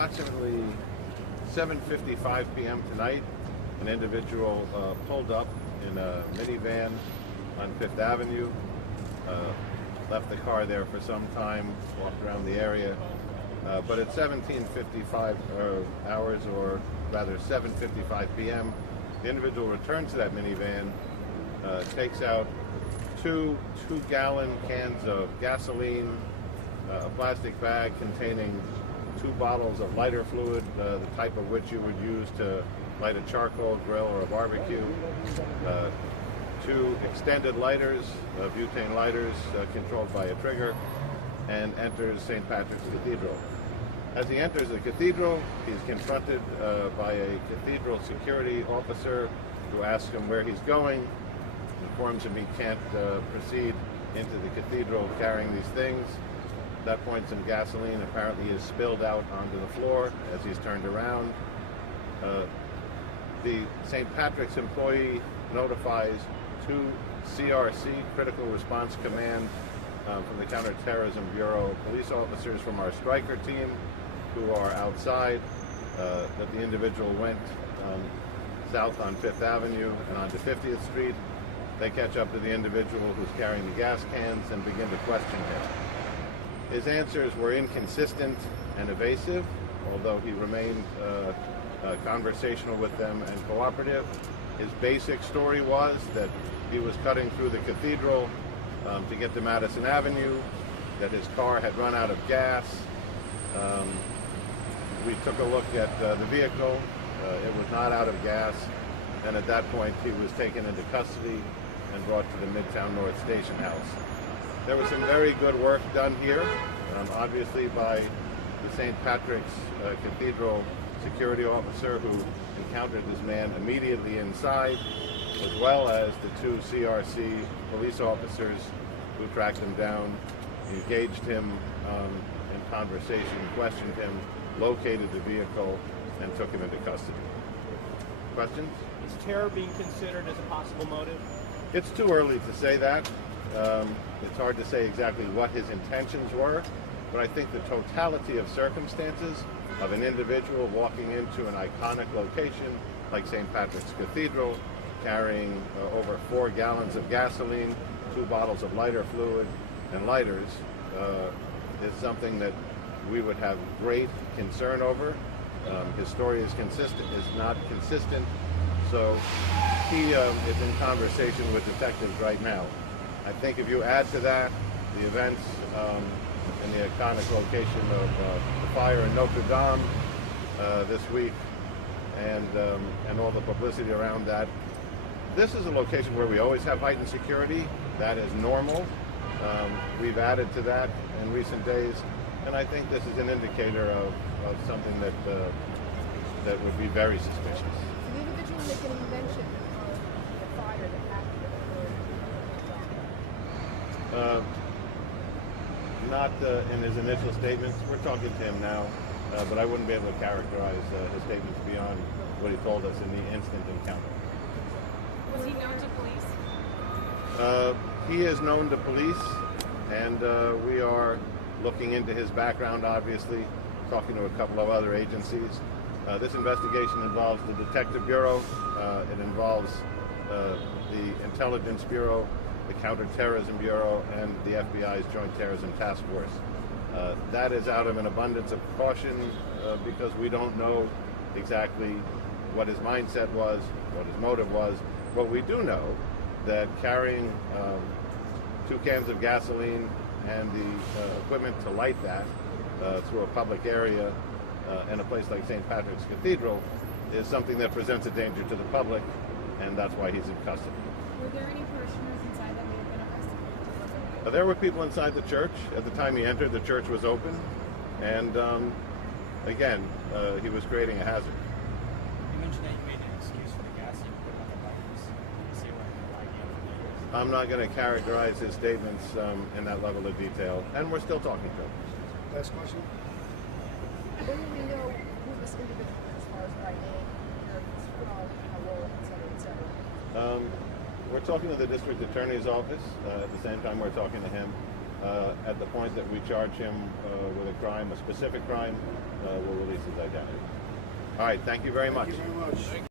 Approximately 7:55 p.m. tonight, an individual pulled up in a minivan on Fifth Avenue, left the car there for some time, walked around the area, but at 17:55 hours, or rather 7:55 p.m., the individual returns to that minivan, takes out two 2-gallon cans of gasoline, a plastic bag containing 2 bottles of lighter fluid, the type of which you would use to light a charcoal grill or a barbecue, 2 extended lighters, butane lighters controlled by a trigger, and enters St. Patrick's Cathedral. As he enters the cathedral, he's confronted by a cathedral security officer who asks him where he's going, informs him he can't proceed into the cathedral carrying these things. At that point, some gasoline apparently is spilled out onto the floor as he's turned around. The St. Patrick's employee notifies 2 CRC, Critical Response Command, from the Counterterrorism Bureau, police officers from our striker team who are outside, that the individual went south on Fifth Avenue and onto 50th Street. They catch up to the individual who's carrying the gas cans and begin to question him. His answers were inconsistent and evasive, although he remained conversational with them and cooperative. His basic story was that he was cutting through the cathedral to get to Madison Avenue, that his car had run out of gas. We took a look at the vehicle. It was not out of gas, and at that point he was taken into custody and brought to the Midtown North Station House. There was some very good work done here, obviously by the St. Patrick's Cathedral security officer who encountered this man immediately inside, as well as the 2 CRC police officers who tracked him down, engaged him in conversation, questioned him, located the vehicle, and took him into custody. Questions? Is terror being considered as a possible motive? It's too early to say that. It's hard to say exactly what his intentions were, but I think the totality of circumstances of an individual walking into an iconic location like St. Patrick's Cathedral, carrying over 4 gallons of gasoline, 2 bottles of lighter fluid, and lighters, is something that we would have great concern over. His story is not consistent, so he is in conversation with detectives right now. I think if you add to that the events in the iconic location of the fire in Notre Dame this week, and all the publicity around that, this is a location where we always have heightened security. That is normal. We've added to that in recent days, and I think this is an indicator of something that would be very suspicious. Did the individual make an invention of the fire that happened? Not in his initial statements. We're talking to him now, but I wouldn't be able to characterize his statements beyond what he told us in the instant encounter. Was he known to police? He is known to police, and we are looking into his background, obviously, talking to a couple of other agencies. This investigation involves the Detective Bureau. It involves the Intelligence Bureau, the Counterterrorism Bureau, and the FBI's Joint Terrorism Task Force. That is out of an abundance of caution because we don't know exactly what his mindset was, what his motive was. But we do know that carrying 2 cans of gasoline and the equipment to light that through a public area in a place like St. Patrick's Cathedral is something that presents a danger to the public, and that's why he's in custody. Were there any parishioners inside that may have been arrested? There were people inside the church. At the time he entered, the church was open, and again, he was creating a hazard. You mentioned that you made an excuse for the gas you put on the lighters. Can you say what the I'm not going to characterize his statements in that level of detail, and we're still talking to him. Last question. When do we know who this individual is as far as by name, where he's from, how old, et cetera? We're talking to the district attorney's office. At the same time, we're talking to him. At the point that we charge him with a crime, a specific crime, we'll release his identity. All right, thank you very much. Thank you very much.